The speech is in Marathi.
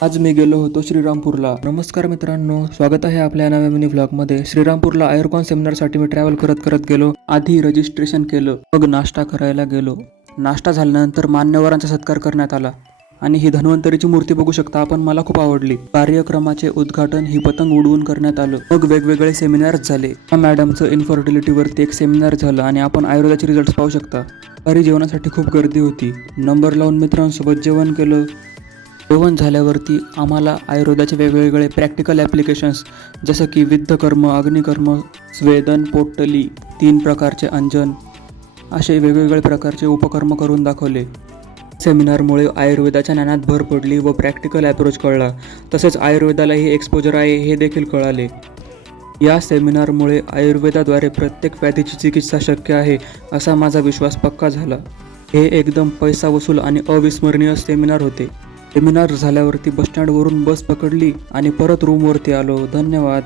आज मी गेलो होतो श्रीरामपूरला. नमस्कार मित्रांनो, स्वागत आहे आपल्या नव्या मिनी व्लॉगमध्ये. श्रीरामपूरला आयुर्कॉन सेमिनारसाठी मी ट्रॅव्हल करत करत गेलो. आधी रजिस्ट्रेशन केलं, मग नाश्ता करायला गेलो. नाश्ता झाल्यानंतर मान्यवरांचा सत्कार करण्यात आला आणि ही धन्वंतरीची मूर्ती बघू शकता आपण, मला खूप आवडली. कार्यक्रमाचे उद्घाटन ही पतंग उडवून करण्यात आलं. मग वेगवेगळे सेमिनार्स झाले. मॅडमचं इन्फर्टिलिटीवरती एक सेमिनार झालं आणि आपण आयुर्वेदाचे रिझल्ट पाहू शकता. घरी जेवणासाठी खूप गर्दी होती. नंबर लावून मित्रांसोबत जेवण केलं. जेवण झाल्यावरती आम्हाला आयुर्वेदाचे वेगवेगळे प्रॅक्टिकल ॲप्लिकेशन्स जसं की विद्धकर्म, अग्निकर्म, स्वेदन, पोट्टली, 3 प्रकारचे अंजन असे वेगवेगळे प्रकारचे उपकर्म करून दाखवले. सेमिनारमुळे आयुर्वेदाच्या ज्ञानात भर पडली व प्रॅक्टिकल ॲप्रोच कळला. तसेच आयुर्वेदालाही एक्सपोजर आहे हे देखील कळाले. या सेमिनारमुळे आयुर्वेदाद्वारे प्रत्येक व्याधीची चिकित्सा शक्य आहे असा माझा विश्वास पक्का झाला. हे एकदम पैसा वसूल आणि अविस्मरणीय सेमिनार होते. सेमिनार झाल्यावरती बसस्टँडवरून बस पकडली आणि परत रूमवरती आलो. धन्यवाद.